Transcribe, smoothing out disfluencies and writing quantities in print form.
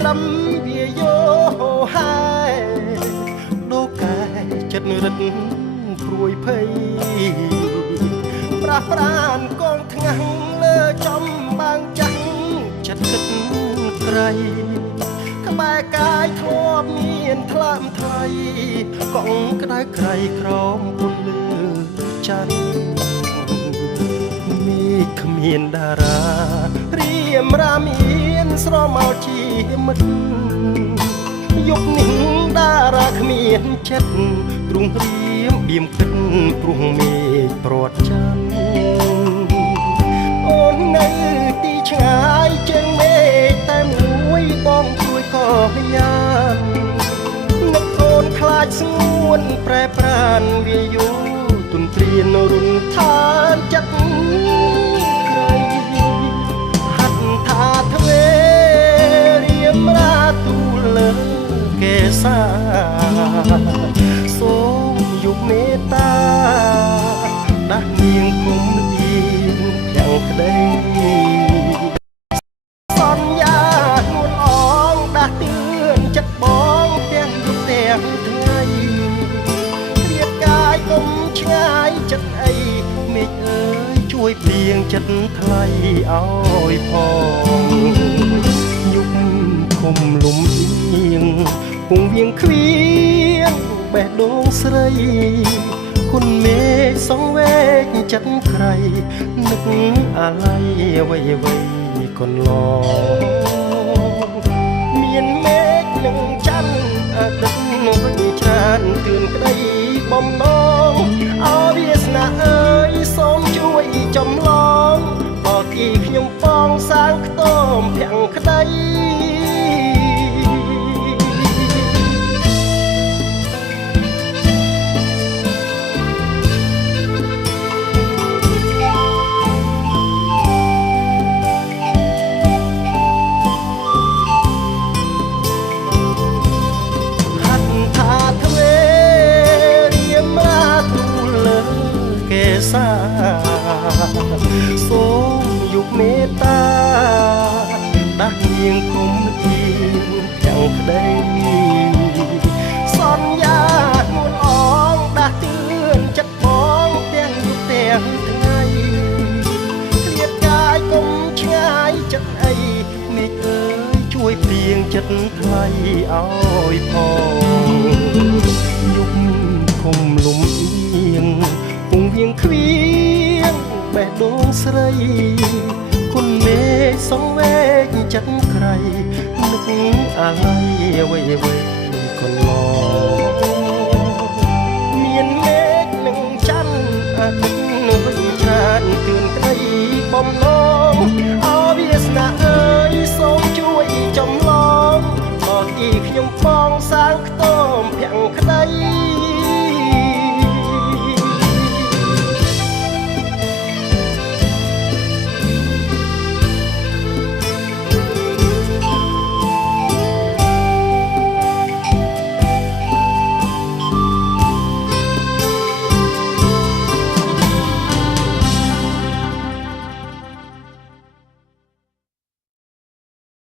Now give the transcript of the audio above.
ត្រឹមវាយោហើយដូកែចិត្តរឹតព្រួយភ័យប្រាស់ប្រានកងថ្ងាំងលើចំបាំងចាស់ចិត្តគិតក្រៃក្បែរកាយធ្លាប់មានថ្លើមថ្លៃកងក្តៅក្រៃក្រោមពន្លឺច័ន្ទមេឃគ្មានតារារៀមរាមានស្រមោលជាមិត្តយប់នេះតារាគ្មានចិត្តទ្រង់រៀមបៀមគិតព្រោះមេឃព្រាត់ច័ន្ទអូននៅទីឆ្ងាយជាងមេឃតែមួយបងជួយក៏យ៉ាងនឹកអូនខ្លាចស្ងួនប្រែប្រានវាយូទុនព្រានរុនឋានចិត្តក្រៃហាត់ថាទ្វេរៀមរាទូលលើកេសាសូមយុបមេត្តាដាស់នាងគុំលៀងទាំងក្តីសន្យានួនអងដាស់ទឿនចិត្តបងទាំងយប់ទាំងថ្ងៃរៀបកាយគុំឆ្ងាយចិត្តអីមេឃអើយជួយព្រៀងចិត្តថ្លៃឲ្យផងយុបឃុំលំអៀងពងវៀងខ្វៀងបេះដូងស្រីគុណមេឃសងវែកចិត្តក្រៃនឹកអាល័យអ្វីអ្វីកន្លងមានមេឃនឹងច័ន្ទអតីតវិញច្រើនទឿនក្តីបំណងអវាសនាអើយសូមជួយចំឡងក៏ទីខ្ញុំបងសាងខ្ទមភាំងក្តីសូមយុបមេត្តាដាស់នាងគុំលៀងទាំងក្តីសន្យានួនអងដាស់ទឿនចិត្តបងទាំងយប់ទាំងថ្ងៃគ្រៀបកាយគុំឆ្ងាយចិត្តអីមេឃអើយជួយព្រៀងចិត្តថ្លៃឲ្យផងយុបឃុំលំអៀងពងវៀងខ្វៀងបេះដូងស្រីគុណមេឃសងវែកចិត្តក្រៃនឹកអាល័យអ្វីអ្វីកន្លងមានមេឃនឹងច័ន្ទអតីតវិញច្រើនទឿនក្តីបំណងអវាសនាអើយសូមជួយចំឡងក៏ទីខ្ញុំបងសាងខ្ទមភាំងក្តី